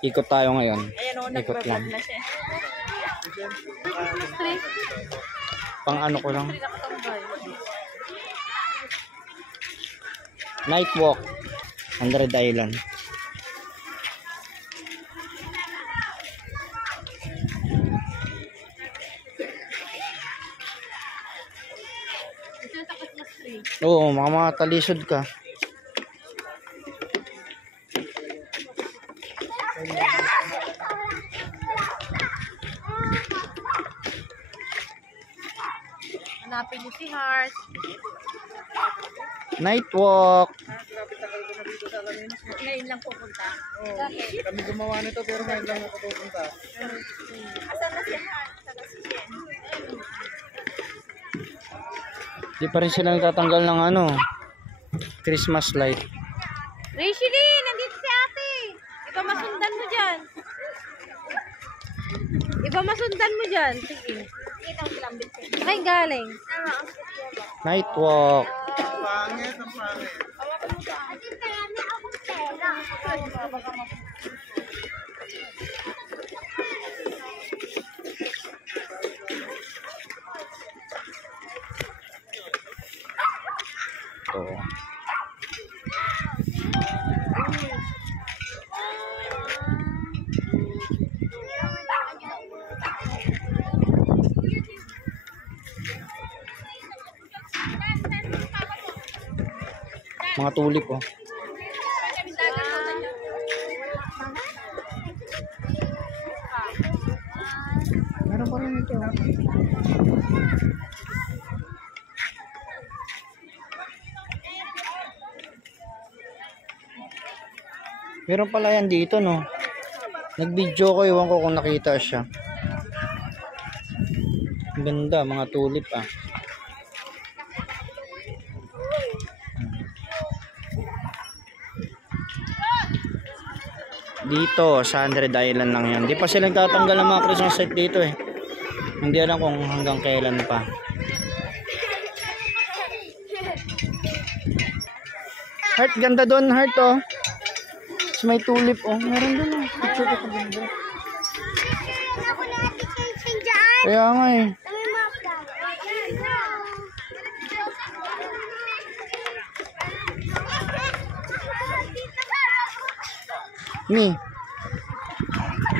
Ikot tayo ngayon. Ikot lang. Pang ano ko lang. Night walk. 100 Island. Oo, mga talisod ka. Hanapin niyo si Heart. Night walk. Ngayon lang pupunta. Kami gumawa nito pero ngayon lang ako pupunta. Asan na si Heart? Asan na si Jen? Di pa rin sila nagtatanggal ng ano, Christmas light. Rachely, nandito si ate. Iba masundan mo dyan. Iba masundan mo dyan. Sige. Ay, galing. Night walk. Pangit, ang pangit. Oo. Mga tulip oh. Meron pa rin ito. Meron pala yan dito no. Nag-video ko, iwan ko kung nakita siya. Ang ganda, mga tulip ah. Dito sa 100 Island lang yan. Di pa sila nagtatanggal ng mga Christmas light dito eh. Hindi alam kung hanggang kailan pa. Heart, ganda doon, Heart oh. Tapos may tulip oh. Meron doon oh. Picture ko pag ganda. Kaya nga eh. Mi,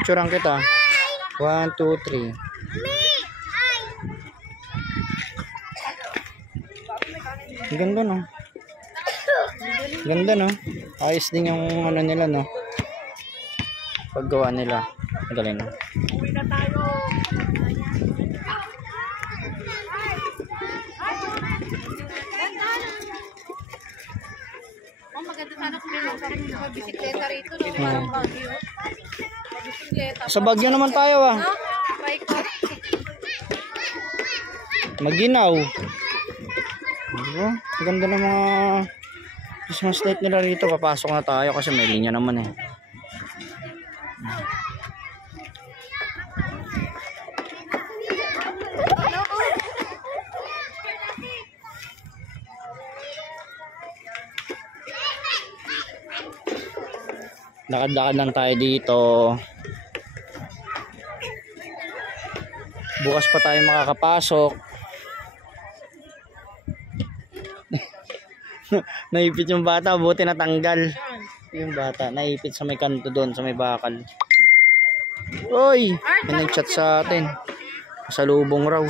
picturean kita. 1, 2, 3. Ganda no. Ganda no. Ayos din yung ano nila no. Paggawa nila. Galing no. Uwi na tayo. Oh, maganda sana kung may magbisikleta rito. No? Parang Baguio. Magbisikleta. Sa Baguio naman tayo ah. No? Try ko. Maginaw. Diba? Ganda ng mga Christmas light nila rito. Papasok na tayo kasi may linya naman eh. Lakad-lakad lang tayo dito. Bukas pa tayo makakapasok. Naipit yung bata, buti natanggal. Yung bata, naipit sa may kanto doon, sa may bakal. Oy! May nag-chat sa atin. Pasalubong raw.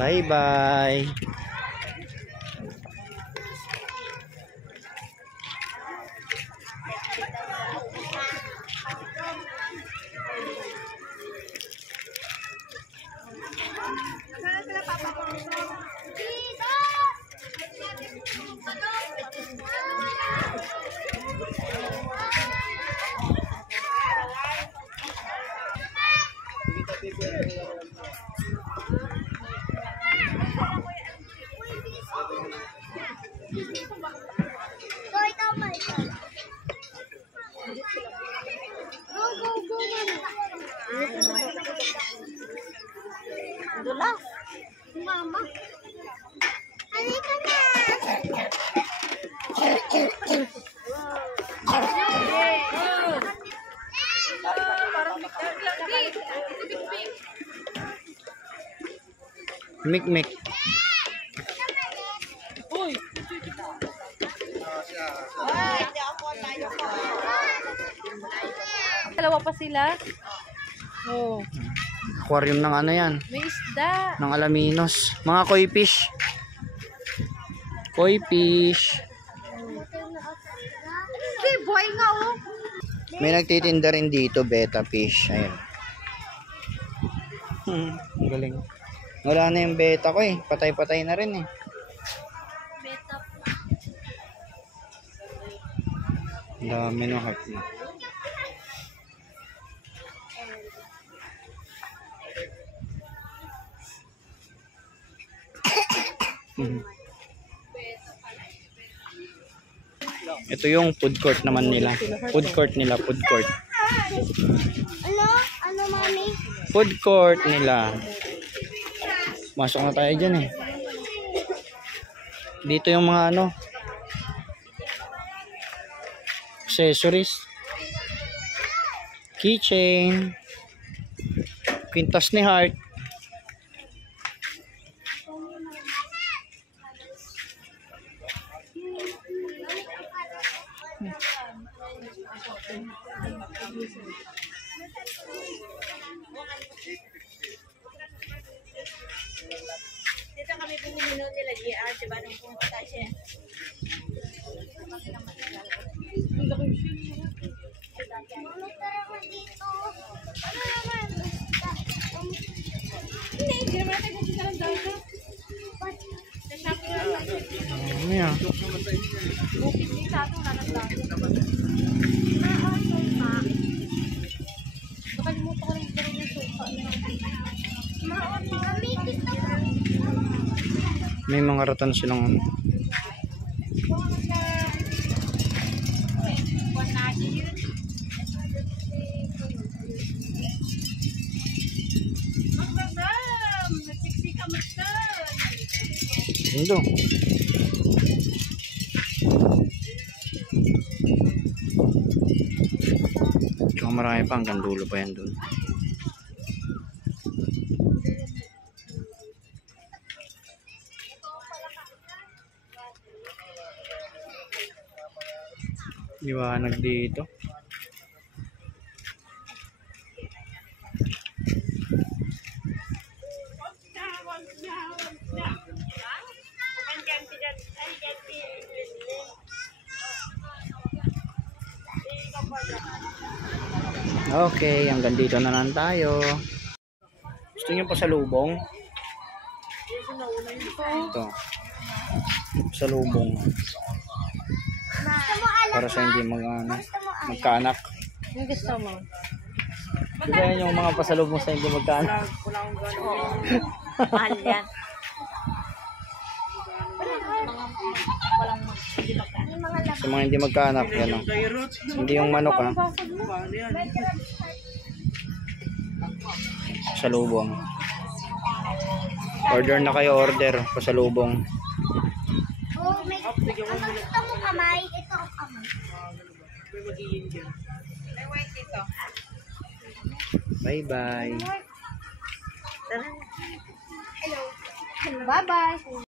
Bye-bye. Dulas. Mama. Halika na. Mik-mik. Dalawa pa sila. Oh, Aquarium ng ano yan? may isda. Ng Alaminos. Mga koi fish. Koi fish. Hindi, buhay nga oh. May nagtitinda rin dito, betta fish. Ayan. Ang galing. Wala na yung betta ko eh. Patay-patay na rin eh. Ang dami ng heart na. Ito yung food court naman nila. Food court nila, food court. Ano? Ano, mami? Food court nila. Masok na tayo dyan eh. Dito yung mga ano, accessories, keychain, kwintas ni Heart. Dito kami bumili noon nila GR, diba? Nung pumunta tayo siya. Hindi naman natin kung saan daw ito. Ano yan? Bukid din sa ato, nanandang. Nakalimutan ko rin ito rin yung sofa. May mga ratan silang ano. Ito. Tsaka marami pa, hanggang dulo pa yan dun. Liwanag dito. Okay, hanggang dito na lang tayo. Gusto niyo pasalubong? Ito. Pasalubong. Para sa hindi magkaanak. Yung gusto mo? Di ba yan yung mga pasalubong sa hindi magkaanak? Mahal yan. Sa mga hindi magkaanak, yan o. Hindi yung manok ha. Pasalubong. Order na kayo, order. Pasalubong. Oh, may... Ang gusto mo kamay, ito ang kamay. May white dito. Bye-bye. Hello. Bye-bye.